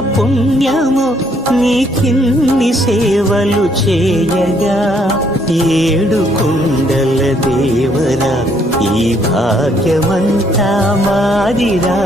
పుణ్యము నీకిన్ని సేవలు చేయగా. ఏడు కుండల దేవరా ఈ భాగ్యమంతా మాదిరా,